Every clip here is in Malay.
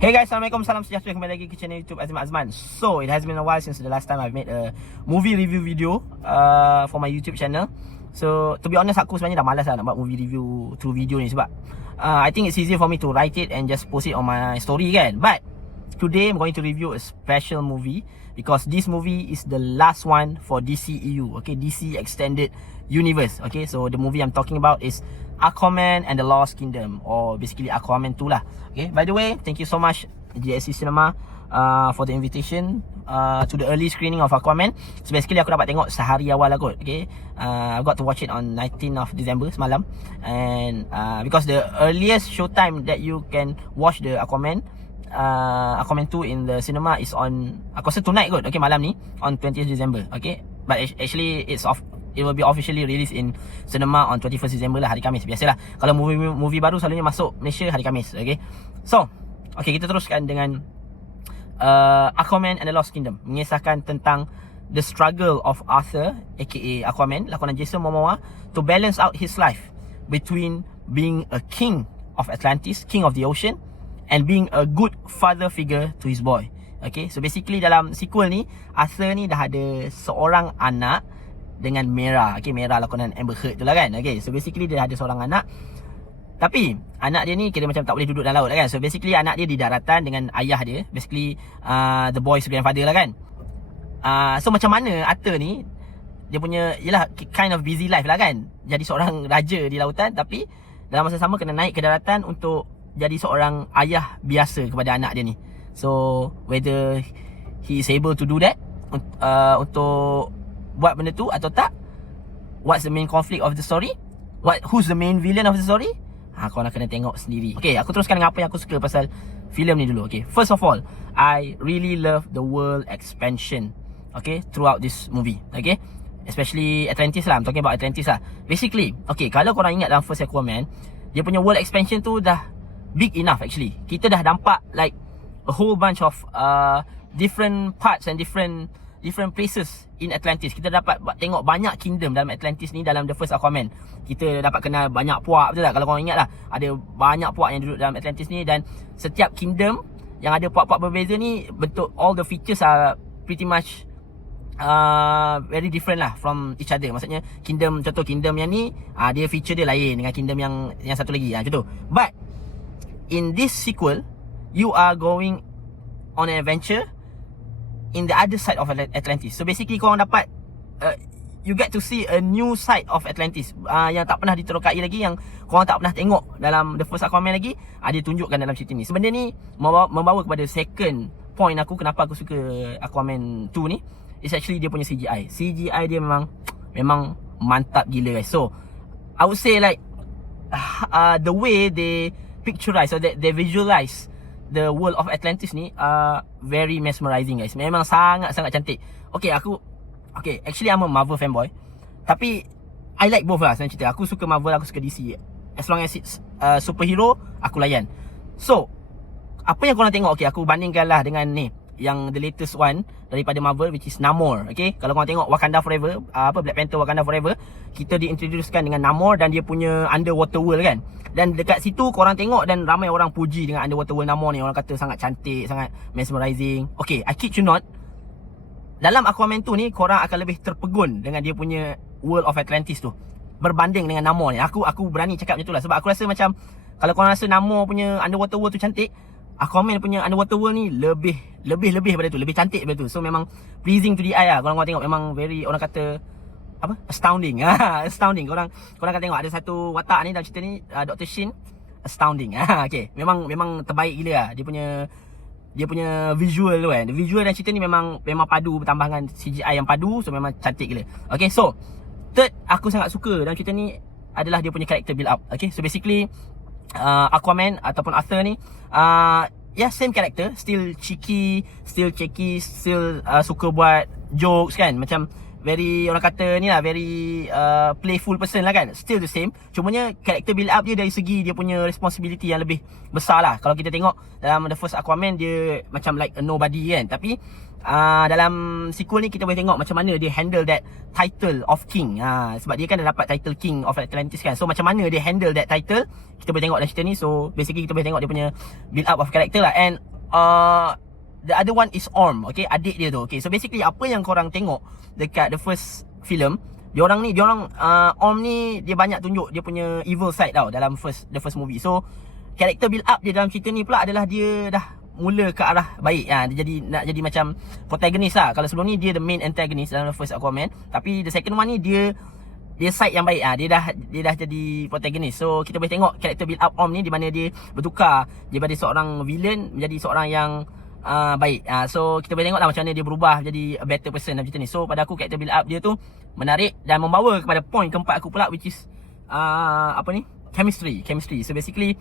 Hey guys, Assalamualaikum, salam sejahtera, kembali lagi ke channel YouTube Azman Azman. So, it has been a while since the last time I've made a movie review video for my YouTube channel. So, to be honest, aku sebenarnya dah malas lah nak buat movie review through video ni sebab I think it's easier for me to write it and just post it on my story kan. But today I'm going to review a special movie because this movie is the last one for DCEU, okay, DC Extended Universe. Okay, so the movie I'm talking about is Aquaman and the Lost Kingdom, or basically Aquaman 2 lah. Okay, by the way, thank you so much GSC Cinema for the invitation to the early screening of Aquaman. So basically aku dapat tengok sehari awal lah kot. Okay, I got to watch it on 19th of December semalam. And because the earliest showtime that you can watch the Aquaman 2 in the cinema is on, aku rasa tonight kot, okay, malam ni on 20th December. Okay, but actually it will be officially released in cinema on 21st December lah, hari Khamis. Biasalah kalau movie baru selalunya masuk Malaysia hari Khamis. Okay, so okay, kita teruskan dengan Aquaman and the Lost Kingdom, mengisahkan tentang the struggle of Arthur aka Aquaman, lakonan Jason Momoa, to balance out his life between being a king of Atlantis, king of the ocean, and being a good father figure to his boy. Okay, so basically dalam sequel ni, Arthur ni dah ada seorang anak dengan Mera. Okay, Mera lakonan Amber Heard tu lah kan. Okay, so basically dia ada seorang anak, tapi anak dia ni kira macam tak boleh duduk dalam laut lah kan. So basically anak dia di daratan dengan ayah dia, basically the boy's grandfather lah kan. So macam mana Arthur ni, dia punya, yelah, kind of busy life lah kan, jadi seorang raja di lautan, tapi dalam masa sama kena naik ke daratan untuk jadi seorang ayah biasa kepada anak dia ni. So whether he is able to do that, untuk buat benda tu atau tak, what's the main conflict of the story, who's the main villain of the story, korang nak kena tengok sendiri. Okay, aku teruskan dengan apa yang aku suka pasal filem ni dulu. Okay, first of all, I really love the world expansion, okay, throughout this movie. Okay, especially Atlantis lah, I'm talking about Atlantis lah. Basically, okay, kalau korang ingat dalam first Aquaman, dia punya world expansion tu dah big enough actually. Kita dah nampak like a whole bunch of different parts and different places in Atlantis. Kita dapat tengok banyak kingdom dalam Atlantis ni dalam the first Aquaman. Kita dapat kenal banyak puak, betul tak? Kalau korang ingat lah, ada banyak puak yang duduk dalam Atlantis ni, dan setiap kingdom yang ada puak-puak berbeza ni, bentuk, all the features are pretty much very different lah from each other. Maksudnya kingdom, contoh kingdom yang ni, dia feature dia lain dengan kingdom yang satu lagi, contoh. But in this sequel, you are going on an adventure in the other side of Atlantis. So basically korang dapat you get to see a new side of Atlantis yang tak pernah diterokai lagi, yang korang tak pernah tengok dalam the first Aquaman lagi, dia tunjukkan dalam cerita ni. Sebenarnya ni membawa kepada second point aku, kenapa aku suka Aquaman 2 ni, is actually dia punya CGI dia memang mantap gila guys. So I would say like the way they picturize or they visualize the world of Atlantis ni very mesmerizing guys. Memang sangat-sangat cantik. Okay, actually I'm a Marvel fanboy, tapi I like both lah sebenarnya cerita. Aku suka Marvel, aku suka DC. As long as it's superhero, aku layan. So apa yang korang tengok, okay, aku bandingkan lah dengan ni, yang the latest one daripada Marvel, which is Namor. Okay, kalau korang tengok Wakanda Forever, Black Panther Wakanda Forever, kita diintroducekan dengan Namor dan dia punya underwater world kan. Dan dekat situ korang tengok dan ramai orang puji dengan underwater world Namor ni. Orang kata sangat cantik, sangat mesmerizing. Okay, I kid you not, dalam Aquaman 2 ni korang akan lebih terpegun dengan dia punya world of Atlantis tu berbanding dengan Namor ni. Aku berani cakap macam tu lah, sebab aku rasa macam kalau korang rasa Namor punya underwater world tu cantik, Aquaman punya underwater world ni lebih pada tu, lebih cantik daripada tu. So memang pleasing to the eye lah. Korang tengok memang very, orang kata apa, astounding. Astounding. Korang akan tengok ada satu watak ni dalam cerita ni, Dr. Shin, astounding. Okay, memang terbaik gila lah. Dia punya visual tu kan. Visual dan cerita ni memang padu, bertambah dengan CGI yang padu. So memang cantik gila. Okay, so third aku sangat suka dalam cerita ni adalah dia punya character build up. Okay, so basically Aquaman ataupun Arthur ni, same character, still cheeky, still suka buat jokes kan, macam very, orang kata ni lah, very playful person lah kan. Still the same, cumanya character build up dia dari segi dia punya responsibility yang lebih besar lah. Kalau kita tengok dalam the first Aquaman, dia macam like a nobody kan, tapi dalam sequel ni kita boleh tengok macam mana dia handle that title of king. Sebab dia kan dah dapat title king of Atlantis kan. So macam mana dia handle that title, kita boleh tengok dalam cerita ni. So basically kita boleh tengok dia punya build up of character lah. And the other one is Orm, okay, adik dia tu. Okay, so basically apa yang korang tengok dekat the first film, diorang Orm ni dia banyak tunjuk dia punya evil side tau dalam the first movie. So character build up dia dalam cerita ni pula adalah dia dah mula ke arah baik. Dia nak jadi macam protagonist lah. Kalau sebelum ni dia the main antagonist dalam the first Aquaman, tapi the second one ni dia side yang baik. Dia dah jadi protagonist. So kita boleh tengok character build up Orm ni di mana dia bertukar daripada seorang villain menjadi seorang yang baik. So kita boleh tengok lah macam mana dia berubah jadi a better person dalam cerita ni. So pada aku character build up dia tu menarik dan membawa kepada point keempat aku pula, which is chemistry. So basically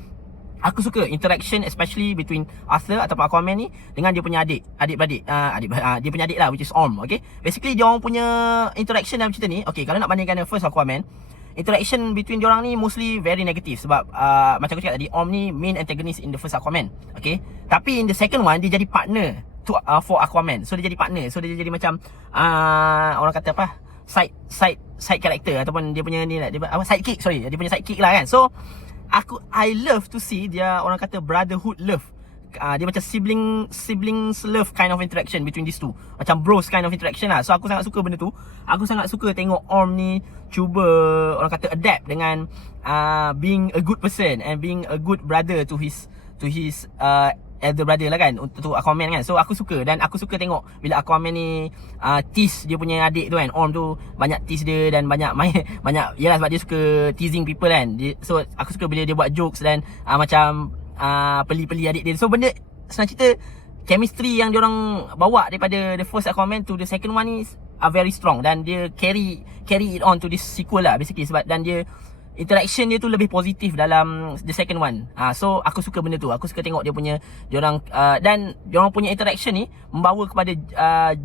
aku suka interaction especially between Arthur ataupun Aquaman ni dengan dia punya adik-beradik. Dia punya adik lah, which is Orm. Okay, basically dia orang punya interaction dalam cerita ni, okay, kalau nak bandingkan dengan first Aquaman, interaction between diorang ni mostly very negative. Sebab macam aku cakap tadi, Orm ni main antagonist in the first Aquaman. Okay, tapi in the second one dia jadi partner for Aquaman. So dia jadi partner. So dia jadi macam orang kata apa, side character ataupun dia punya ni lah, dia sidekick. Sorry, dia punya sidekick lah kan. So I love to see dia orang kata brotherhood love. Dia macam siblings love kind of interaction between these two. Macam bros kind of interaction lah. So aku sangat suka benda tu. Aku sangat suka tengok Orm ni cuba orang kata adapt dengan being a good person and being a good brother to his elder brother lah kan, untuk Aquaman kan. So aku suka, dan aku suka tengok bila Aquaman ni tease dia punya adik tu kan. Orm tu banyak tease dia dan banyak yalah, sebab dia suka teasing people kan. So aku suka bila dia buat jokes dan macam peli-peli adik dia. So benda, senang cerita, chemistry yang diorang bawa daripada the first Aquaman to the second one ni are very strong, dan dia carry it on to this sequel lah basically. Sebab dan dia interaction dia tu lebih positif dalam the second one. So aku suka benda tu. Aku suka tengok diorang dan diorang punya interaction ni membawa kepada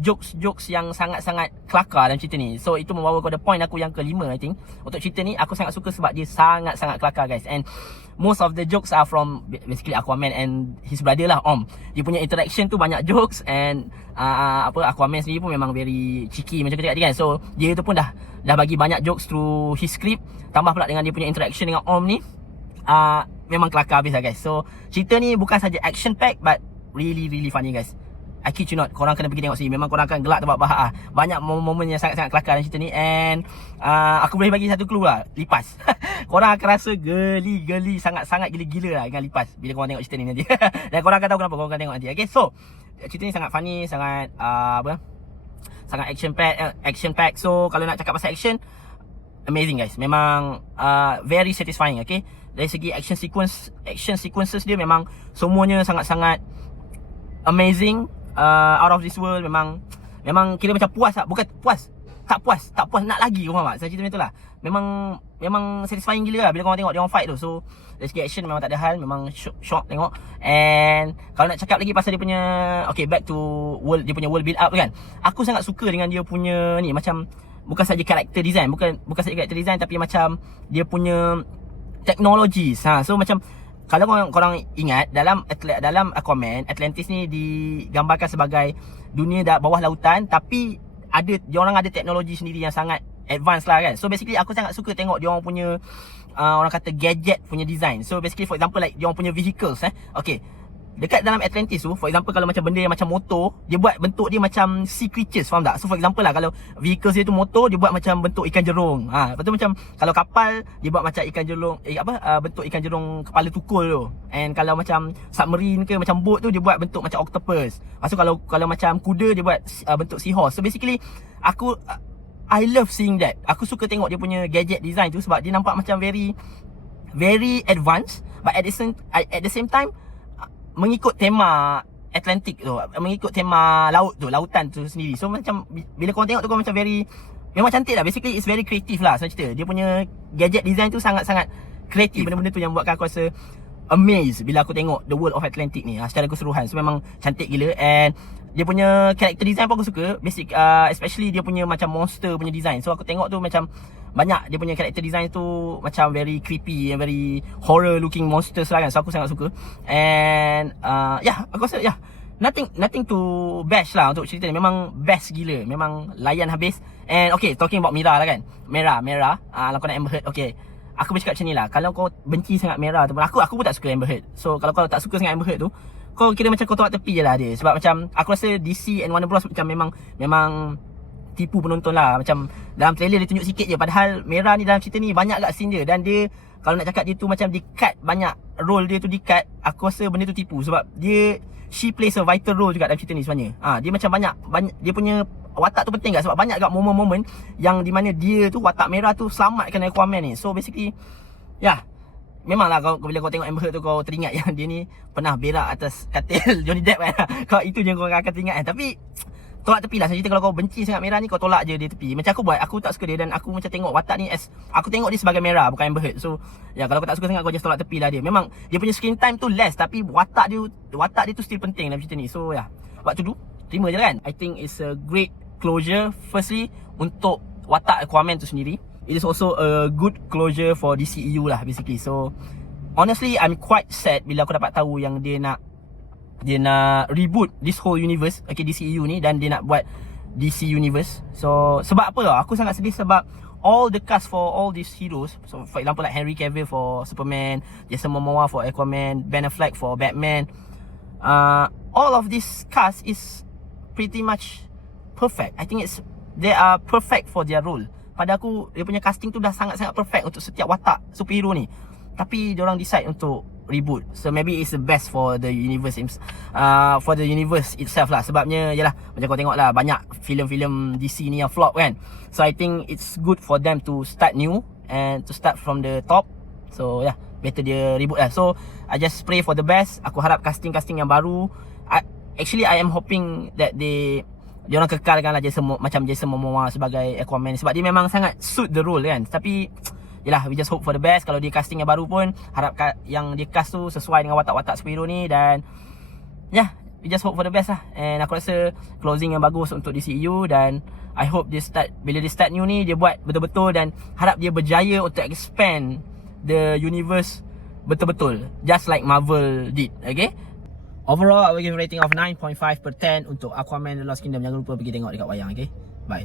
jokes yang sangat-sangat kelakar dalam cerita ni. So itu membawa kepada point aku yang kelima, I think. Untuk cerita ni aku sangat suka sebab dia sangat-sangat kelakar guys. And most of the jokes are from basically Aquaman and his brother lah, Orm. Dia punya interaction tu banyak jokes, and Aquaman sendiri pun memang very cheeky macam aku cakap tadi kan. So dia tu pun dah bagi banyak jokes through his script. Tambah pula dengan dia punya interaction dengan Orm ni, memang kelakar habis lah guys. So cerita ni bukan saja action pack, but really funny guys. I kid you not, korang kena pergi tengok sini. Memang korang akan gelak terbahak-bahak. Banyak momen yang sangat-sangat kelakar dalam cerita ni. And aku boleh bagi satu clue lah, lipas. Korang akan rasa geli-geli, sangat-sangat gila-gila lah dengan lipas bila korang tengok cerita ni nanti. Dan korang akan tahu kenapa korang akan tengok nanti. Okay, so cerita ni sangat funny, sangat sangat action pack. So kalau nak cakap pasal action, amazing guys. Memang very satisfying. Okay, dari segi action sequences dia memang semuanya sangat-sangat amazing, out of this world. Memang kira macam puas lah. Bukan puas, tak puas, nak lagi, kau faham tak? Saya cerita macam tu lah. Memang satisfying gila lah bila korang tengok dia orang fight tu. So dari segi action memang tak ada hal. Memang shock tengok. And kalau nak cakap lagi pasal dia punya, okay, back to world, dia punya world build up tu kan, aku sangat suka dengan dia punya ni, macam bukan saja character design, bukan saja character design, tapi macam dia punya technologies. So macam kalau korang ingat dalam Aquaman, Atlantis ni digambarkan sebagai dunia bawah lautan, tapi diorang ada teknologi sendiri yang sangat advance lah kan. So basically aku sangat suka tengok diorang punya orang kata gadget punya design. So basically for example like diorang punya vehicles okay, dekat dalam Atlantis tu, for example kalau macam benda yang macam motor, dia buat bentuk dia macam sea creatures, faham tak? So for example lah, kalau vehicles dia tu motor, dia buat macam bentuk ikan jerung. Lepas tu macam kalau kapal, dia buat macam ikan jerung, bentuk ikan jerung kepala tukul tu. And kalau macam submarine ke macam boat tu, dia buat bentuk macam octopus. Lepas tu kalau macam kuda, dia buat bentuk seahorse. So basically I love seeing that. Aku suka tengok dia punya gadget design tu sebab dia nampak macam very advanced, but at the same time mengikut tema Atlantic tu, mengikut tema lautan tu sendiri. So macam bila korang tengok tu, korang macam memang cantik lah. Basically it's very creative lah saya cerita. Dia punya gadget design tu sangat-sangat kreatif. Benda-benda tu yang buatkan aku rasa amazed bila aku tengok The World of Atlantic ni secara keseluruhan. So memang cantik gila. And dia punya character design pun aku suka. Especially dia punya macam monster punya design. So aku tengok tu macam banyak dia punya character design tu macam very creepy and very horror looking monsters lah kan. So aku sangat suka. And aku rasa nothing to bash lah untuk cerita ni. Memang best gila. Memang layan habis. And okay, talking about Mera lah kan. Mera kalau kau nak Amber Heard, okay, aku boleh cakap macam ni lah. Kalau kau benci sangat Mera tu, aku pun tak suka Amber Heard. So kalau kau tak suka sangat Amber Heard tu, kau kira macam kau tolak tepi je lah dia. Sebab macam aku rasa DC and Warner Bros macam memang tipu penonton lah. Macam dalam trailer dia tunjuk sikit je, padahal Mera ni dalam cerita ni banyak agak scene dia. Dan dia, kalau nak cakap dia tu macam di-cut, banyak role dia tu di-cut, aku rasa benda tu tipu. Sebab she plays a vital role juga dalam cerita ni sebenarnya. Dia macam banyak dia punya watak tu penting tak? Sebab banyak agak momen-momen yang di mana dia tu, watak Mera tu selamatkan Aquaman ni. So basically, memanglah bila kau tengok Amber Heard tu, kau teringat yang dia ni pernah berak atas katil Johnny Depp kan. Kau itu je kau akan teringat kan. Tapi tolak tepi lah. Cerita kalau kau benci sangat Mera ni, kau tolak je dia tepi. Macam aku tak suka dia, dan aku macam tengok watak ni aku tengok dia sebagai Mera, bukan Amber Heard. So kalau kau tak suka sangat, kau just tolak tepi lah dia. Memang dia punya screen time tu less, tapi watak dia tu still penting dalam cerita ni. So what to do? Terima je lah kan. I think it's a great closure, firstly untuk watak Aquaman tu sendiri. It is also a good closure for DCEU lah basically. So honestly, I'm quite sad bila aku dapat tahu yang dia nak reboot this whole universe, DCEU ni, dan dia nak buat DC Universe. So sebab apa? Aku sangat sedih sebab all the cast for all these heroes, so for example like Henry Cavill for Superman, Jason Momoa for Aquaman, Ben Affleck for Batman, all of this cast is pretty much perfect. I think they are perfect for their role. Pada aku, dia punya casting tu dah sangat-sangat perfect untuk setiap watak superhero ni. Tapi diorang decide untuk reboot. So maybe it's the best for the universe itself lah. Sebabnya yalah, macam kau tengok lah, banyak filem-filem DC ni yang flop kan. So I think it's good for them to start new and to start from the top. So better dia reboot lah. So I just pray for the best. Aku harap casting-casting yang baru. Actually I am hoping that dia orang kekalkan lah macam Jason Momoa sebagai Aquaman, sebab dia memang sangat suit the role kan. Tapi yelah, we just hope for the best. Kalau dia casting yang baru pun, harap yang dia cast tu sesuai dengan watak-watak superhero ni. Dan we just hope for the best lah. And aku rasa closing yang bagus untuk DCEU. Dan I hope bila dia start new ni, dia buat betul-betul, dan harap dia berjaya untuk expand the universe betul-betul, just like Marvel did. Okay, overall I will give rating of 9.5/10 untuk Aquaman The Lost Kingdom. Jangan lupa pergi tengok dekat wayang. Okay, bye.